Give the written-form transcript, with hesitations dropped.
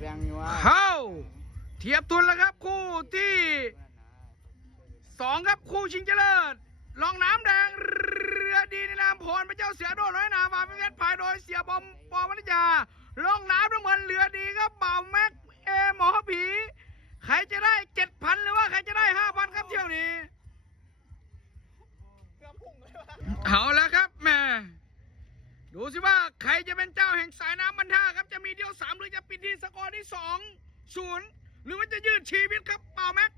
แบงอยู่ว่าเข้าเทียบทุนแล้วครับคู่ที่2ครับคู่ชิงเจริญลองน้ำแดงเรือดีในนามพรพระเจ้าเสือโดดน้อยนาบาเป็นเพชรพายโดยเสียบอมปอมนิจาลองน้ำน้ำเงินเรือดีครับเป่าแม็กหมอผีใครจะได้ 7,000 หรือว่าใครจะได้ 5,000 ครับเที่ยวนี้เอาแล้วครับแม่ดูสิว่าใครจะเป็นเจ้าแห่งสายน้ำบรรท่าครับจะมีเดียว3หรือจะปิดที่สกอร์ที่2-0หรือว่าจะยืดชีวิตครับเป่าแม็ก